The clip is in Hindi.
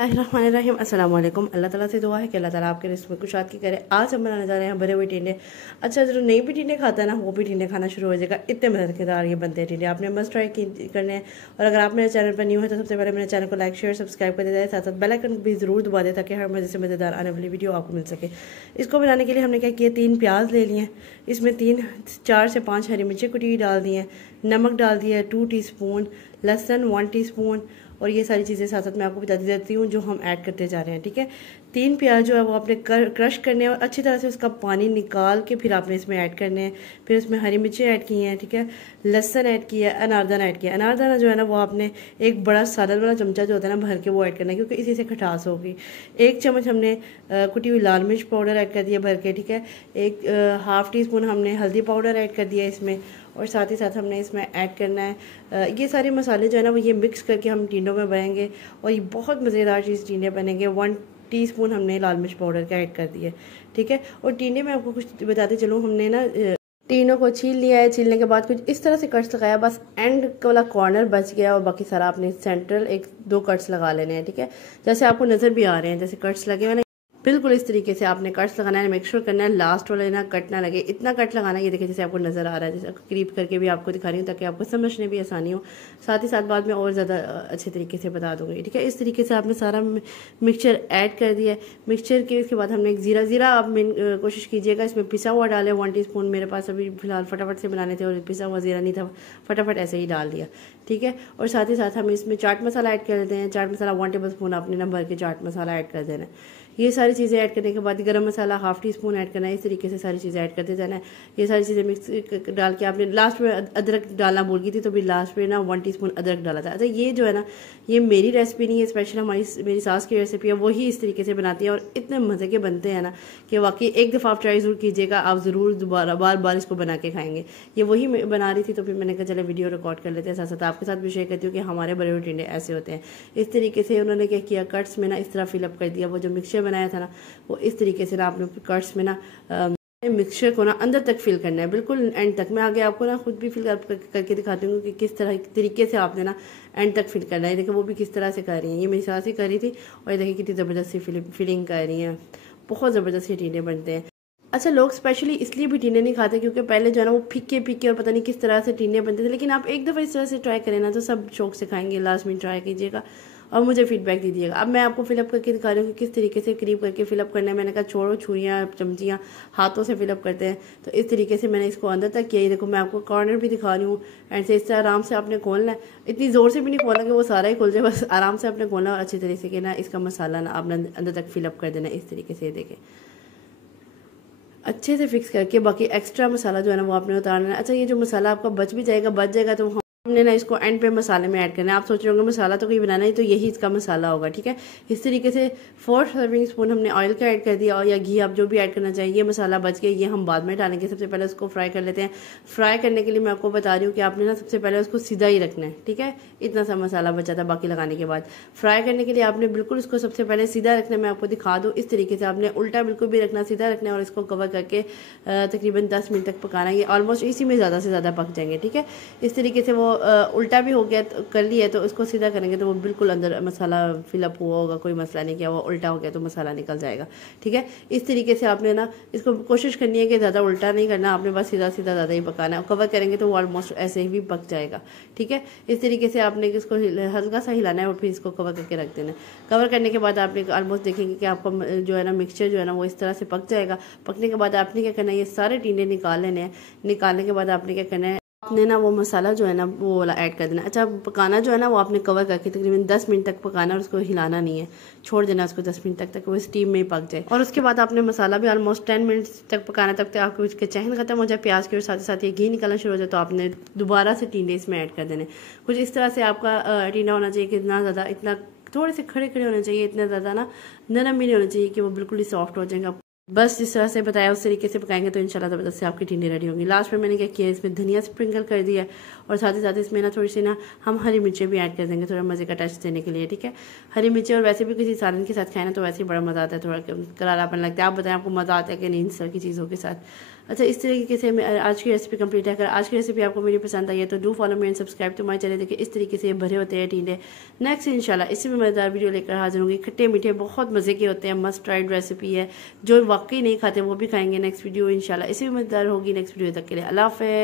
रहीम अस्सलाम वालेकुम। अल्लाह ताला से दुआ है कि अल्लाह ताला आपके रिस्क में कुशाद की करे। आज हम बनाने जा रहे हैं भरे हुए टिंडे। अच्छा, जो नहीं भी टिंडे खाता है ना, वो भी टिंडे खाना शुरू हो जाएगा। इतने मज़ेदार ये बनते हैं टिंडे, आपने मस्ट ट्राई करने हैं। और अगर आप मेरे चैनल पर न्यू है तो सबसे पहले मेरे चैनल को लाइक शेयर सब्सक्राइब कर दें, साथ साथ बेल आइकन भी ज़रूर दबा दें ताकि हर मज़े से मज़ेदार आने वाली वीडियो आपको मिल सके। इसको बनाने के लिए हमने क्या किया, 3 प्याज ले लिए, इसमें 4 से 5 हरी मिर्ची कुटी डाल दी हैं, नमक डाल दिया 2 टीस्पून, लहसुन 1 टीस्पून, और ये सारी चीज़ें साथ साथ मैं आपको बता देती हूँ जो हम ऐड करते जा रहे हैं। ठीक है, 3 प्याज जो है वो आपने क्रश करने हैं और अच्छी तरह से उसका पानी निकाल के फिर आपने इसमें ऐड करने हैं। फिर उसमें हरी मिर्ची ऐड की हैं, ठीक है, लहसुन ऐड किया, अनारदाना ऐड किया। अनारदाना जो है ना वो आपने एक बड़ा सालन वाला चमचा जो होता है ना भर के वो ऐड करना है, क्योंकि इसी से खटास होगी। 1 चम्मच हमने कुटी हुई लाल मिर्च पाउडर ऐड कर दिया भर के, ठीक है। 1/2 टीस्पून हमने हल्दी पाउडर ऐड कर दिया इसमें, और साथ ही साथ हमने इसमें ऐड करना है ये सारे मसाले जो है ना वो ये मिक्स करके हम टिंडों में बनाएंगे और ये बहुत मज़ेदार चीज़ टिंडे बनेंगे। 1 टीस्पून हमने लाल मिर्च पाउडर का ऐड कर दिया, ठीक है। और टिंडे में आपको कुछ बताते चलूँ, हमने ना तीनों को छील लिया है। छीलने के बाद कुछ इस तरह से कट्स लगाया, बस एंड वाला कॉर्नर बच गया और बाकी सारा आपने सेंट्रल 1-2 कट्स लगा लेने हैं, ठीक है। जैसे आपको नज़र भी आ रहे हैं जैसे कट्स लगे हुए ना, बिल्कुल इस तरीके से आपने कट्स लगाना है। मेक श्योर करना है लास्ट वाला ना कट ना लगे, इतना कट लगाना है। ये देखिए जैसे आपको नज़र आ रहा है, जैसे क्रीप करके भी आपको दिखा रही हूँ ताकि आपको समझने भी आसानी हो। साथ ही साथ बाद में और ज़्यादा अच्छे तरीके से बता दूँगी, ठीक है। इस तरीके से आपने सारा मिक्सचर ऐड कर दिया है। मिक्सचर के उसके बाद हमने एक ज़ीरा आप कोशिश कीजिएगा इसमें पिसा हुआ डालें 1 टीस्पून। मेरे पास अभी फ़िलहाल फटाफट से बनाने थे और पिसा हुआ ज़ीरा नहीं था, फटाफट ऐसे ही डाल दिया, ठीक है। और साथ ही साथ हम इसमें चाट मसाला ऐड कर देते हैं। चाट मसाला 1 टेबल स्पून आपने ना भर के चाट मसाला ऐड कर देना है। ये सारी चीज़ें ऐड करने के बाद गरम मसाला 1/2 टीस्पून ऐड करना है। इस तरीके से सारी चीज़ें ऐड करते जाना है। ये सारी चीज़ें मिक्स डाल के आपने लास्ट में अदरक डालना भूल गई थी तो भी लास्ट में ना 1 टीस्पून अदरक डाला था। अच्छा, ये जो है ना ये मेरी रेसिपी नहीं है, स्पेशल मेरी सास की रेसिपी है, वही इस तरीके से बनाती है और इतने मज़े के बनते हैं ना कि वाकई एक दफ़ा आप ट्राई ज़रूर कीजिएगा, आप ज़रूर दोबारा बार बार इसको बना के खाएंगे। ये वही बना रही थी तो फिर मैंने कहा चले वीडियो रिकॉर्ड कर लेते हैं, साथ साथ आपके साथ भी शेयर करती हूँ कि हमारे बड़े बड़े टिंडे ऐसे होते हैं। इस तरीके से उन्होंने क्या किया, कट्स में ना इस तरह फिलअप कर दिया। वो जो मिक्सचर बनाया था ना वो इस तरीके से ना आपने कट्स में ना मिक्सचर को ना अंदर तक फिल करना है, बिल्कुल एंड तक। मैं आगे आपको ना खुद भी फिल करके दिखाती हूँ कि किस तरह तरीके से आपने ना एंड तक फिल करना है। देखिए वो भी किस तरह से कर रही हैं, ये मेरी सास ही कर रही थी और देखिए कितनी ज़बरदस्ती फिलिंग कर रही हैं। बहुत ज़बरदस्ती टिंडे बनते हैं। अच्छा, लोग स्पेशली इसलिए भी टिंडे नहीं खाते क्योंकि पहले जो है ना वो फीके फीके और पता नहीं किस तरह से टिंडे बनते थे, लेकिन आप एक दफ़ा इस तरह से ट्राई करें ना तो सब शौक से खाएंगे। लास्ट में ट्राई कीजिएगा और मुझे फीडबैक दीजिएगा। अब मैं आपको फिलअप करके दिखा रही हूँ कि किस तरीके से करीब करके फिलअप करना है। मैंने कहा छोड़ो छुरियाँ चमचियाँ, हाथों से फिलअप करते हैं। तो इस तरीके से मैंने इसको अंदर तक किया। ये देखो मैं आपको कॉर्नर भी दिखा रही हूँ एंड से इस तरह आराम से आपने खोलना है। इतनी ज़ोर से भी नहीं खोलना कि वो सारा ही खुल जाए, बस आराम से आपने खोलना और अच्छी तरीके से ना इसका मसाला ना आपने अंदर तक फिलअप कर देना इस तरीके से। देखें अच्छे से फिक्स करके बाकी एक्स्ट्रा मसाला जो है ना वो आपने उतारना है। अच्छा, ये जो मसाला आपका बच जाएगा तो हमने ना इसको एंड पे मसाले में ऐड करना है। आप सोच रहे होंगे मसाला तो कोई बनाना है तो यही इसका मसाला होगा, ठीक है। इस तरीके से 4 सर्विंग स्पून हमने ऑयल का ऐड कर दिया और या घी आप जो भी ऐड करना चाहिए। ये मसाला बच गया, ये हम बाद में डालेंगे। सबसे पहले उसको फ्राई कर लेते हैं। फ्राई करने के लिए मैं आपको बता रही हूँ कि आपने ना सबसे पहले उसको सीधा ही रखना है, ठीक है। इतना सा मसाला बचा था बाकी लगाने के बाद। फ्राई करने के लिए आपने बिल्कुल उसको सबसे पहले सीधा रखना है। मैं आपको दिखा दूँ इस तरीके से आपने उल्टा बिल्कुल भी रखना, सीधा रखना है और इसको कवर करके तकरीबन 10 मिनट तक पकाना है। ये ऑलमोस्ट इसी में ज़्यादा से ज़्यादा पक जाएंगे, ठीक है। इस तरीके से वो उल्टा हो गया तो कर लिया तो उसको सीधा करेंगे तो वो बिल्कुल अंदर मसाला फिलअप हुआ होगा, कोई मसला नहीं किया। वो उल्टा हो गया तो मसाला निकल जाएगा, ठीक है। इस तरीके से आपने ना इसको कोशिश करनी है कि ज़्यादा उल्टा नहीं करना, आपने बस सीधा सीधा ज़्यादा ही पकाना है। कवर करेंगे तो वो ऑलमोस्ट ऐसे ही भी पक जाएगा, ठीक है। इस तरीके से आपने इसको हल्का सा हिलाना है और फिर इसको कवर करके रख देना है। कवर करने के बाद आपने ऑलमोस्ट देखेंगे कि आपका जो है ना मिक्सचर जो है ना वो इस तरह से पक जाएगा। पकने के बाद आपने क्या करना है, ये सारे टिंडे निकाल लेने हैं। निकालने के बाद आपने क्या करना है, आपने ना वो मसाला जो है ना वो वाला ऐड कर देना। अच्छा, पकाना जो है ना वो आपने कवर करके तकरीबन 10 मिनट तक पकाना और उसको हिलाना नहीं है, छोड़ देना उसको 10 मिनट तक वो स्टीम में ही पक जाए। और उसके बाद आपने मसाला भी ऑलमोस्ट 10 मिनट तक पकाना, तक आपको उसके चहन खत्म हो जाए प्याज के और साथ ही साथ ये घी निकलना शुरू हो जाए तो आपने दोबारा से टिंडे इसमें ऐड कर देने। कुछ इस तरह से आपका टिंडा होना चाहिए कि इतना ज़्यादा, इतना थोड़े से खड़े खड़े होने चाहिए, इतना ज़्यादा ना नरम भी नहीं होना चाहिए कि वो बिल्कुल ही सॉफ्ट हो जाएगा। बस जिस तरह से बताया उस तरीके से पकाएंगे तो इंशाल्लाह ज़बरदस्त से आपकी टिंडे रेडी होंगी। लास्ट में मैंने क्या किया, इसमें धनिया स्प्रिंकल कर दिया और साथ ही साथ इसमें ना थोड़ी सी ना हम हरी मिर्चें भी ऐड कर देंगे थोड़ा मज़े का टच देने के लिए, ठीक है। हरी मिर्चें और वैसे भी किसी सालन के साथ खाए ना तो वैसे ही बड़ा मज़ा आता है, थोड़ा करारापन लगता है। आप बताएं आपको मज़ा आता है कि नहीं इस तरह की चीज़ों के साथ। अच्छा, इस तरीके से मैं आज की रेसिपी कंप्लीट है। अगर आज की रेसिपी आपको मेरी पसंद आई है तो do follow me and subscribe to my channel. देखिए इस तरीके से भरे होते हैं टिंडे। नेक्स्ट इंशाल्लाह इससे भी मज़ेदार वीडियो लेकर हाजिर होंगी। खट्टे मीठे बहुत मज़े के होते हैं, मस्ट ट्राइड रेसिपी है। जो वाकई नहीं खाते वो भी खाएंगे नेक्स्ट वीडियो इंशाल्लाह इससे भी मज़ेदार होगी। नेक्स्ट वीडियो तक के लिए अल्लाह हाफ़िज़।